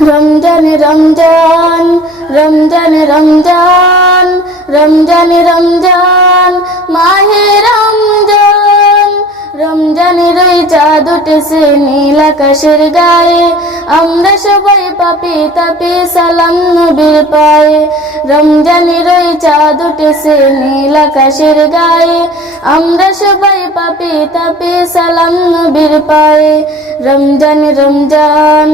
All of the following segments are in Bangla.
রমজান রমজান রমজান রমজান রমজান রমজান, মাহে রমজান। রমজানের ওই চাঁদ উঠেছে নীল আকাশের গায়ে। আমরা সবাই পাপি তাপি সালাম নবীর পায়ে। রমজানের ওই চাঁদ উঠেছে নীল আকাশের গায়ে। আমরা সবাই পাপি তাপি সালাম নবীর পায়ে। রমজান রমজান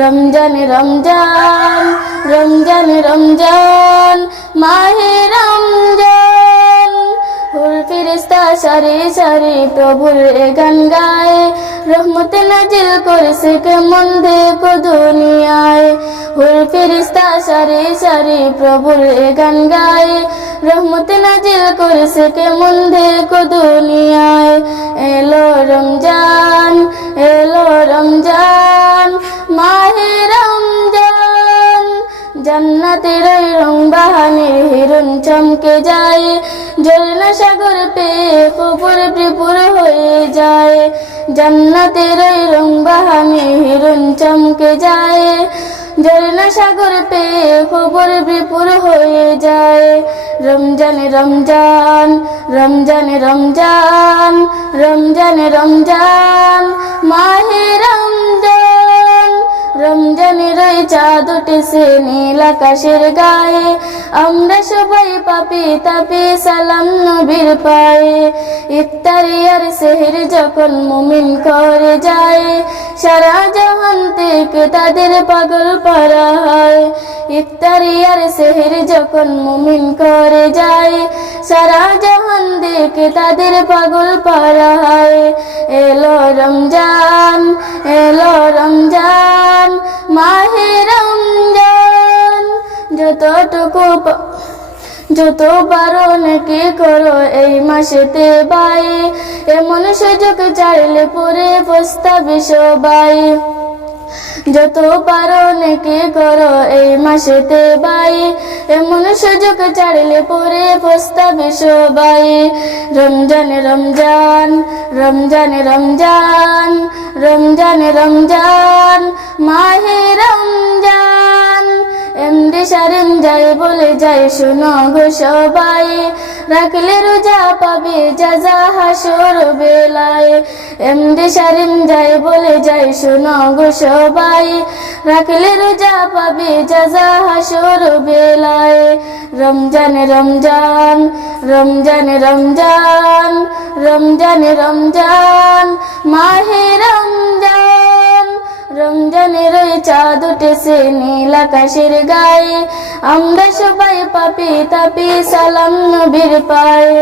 রমজান রমজান রমজান রমজান, মাহে রমজান। ফুল ফিরিস্তা সারি সারি প্রভুর এ গান গায়। রহমত নাজিল করেছে কেমন দেখো দুনিয়ায়। ফুল ফিরিস্তা সারি সারি প্রভুর এ গান গায়। রহমত নাজিল করেছে কেমন দেখো দুনিয়ায়। এলো রমজান এলো রমজান, মাহে রমজান। জান্নাতের ওই রং বাহানির হিরণ চমকে যায়। ঝর্ণা সাগর পেয়ে কপুর বিপুর হয়ে যায়। জান্নাতের ওই রং বাহানি হিরণ চমকে যায়। ঝর্ণা সাগর পেয়ে খবর বিপুর হয়ে যায়। রমজান রমজান রমজান রমজান রমজান রমজান, মাহে রমজান। রমজানের ওই চাঁদ উঠেছে নীল আকাশের গায়ে। আমরা সবাই পাপি তাপি সালাম নবীর পায়ে। ইফতারি আর সেহের যখন মুমিন করে যায় সারা জাহান থেকে তাদের পাগল পারা হয়। ইফতারি আর সেহের যখন মুমিন করে যায়, সারা জাহান দেখে তাদের পাগল পারা হয়। এলো রমজান এলো রমজান, মাহে রমজান, যতটুকু যত পারো নাকি করো এই মাসেতে বাই। এমন সুযোগ চাইলে পরে পস্তাবি সবাই। যত পারো নাকি করো এই মাসেতে বাই। এমন সুযোগ ছাড়লে পরে পস্তাবে সবাই। রমজান রমজান রমজান রমজান রমজান রমজান, মাহে সারেন যাই বলে যাই, শুনো গো সবাই। রাখলে রোজা পাবে যাজা হাসর বেলায়। এমডি সারেন যাই বলে যাই, শুনো গো সবাই। রাখলে রোজা পাবে যাজা হাসর বেলায়। রমজান রমজান রমজান রমজান রমজান রমজান। মাহে চাঁদ উঠেছে নীল আকাশের গায়ে। আমরা সবাই পাপি তাপি সালাম নবীর পায়ে।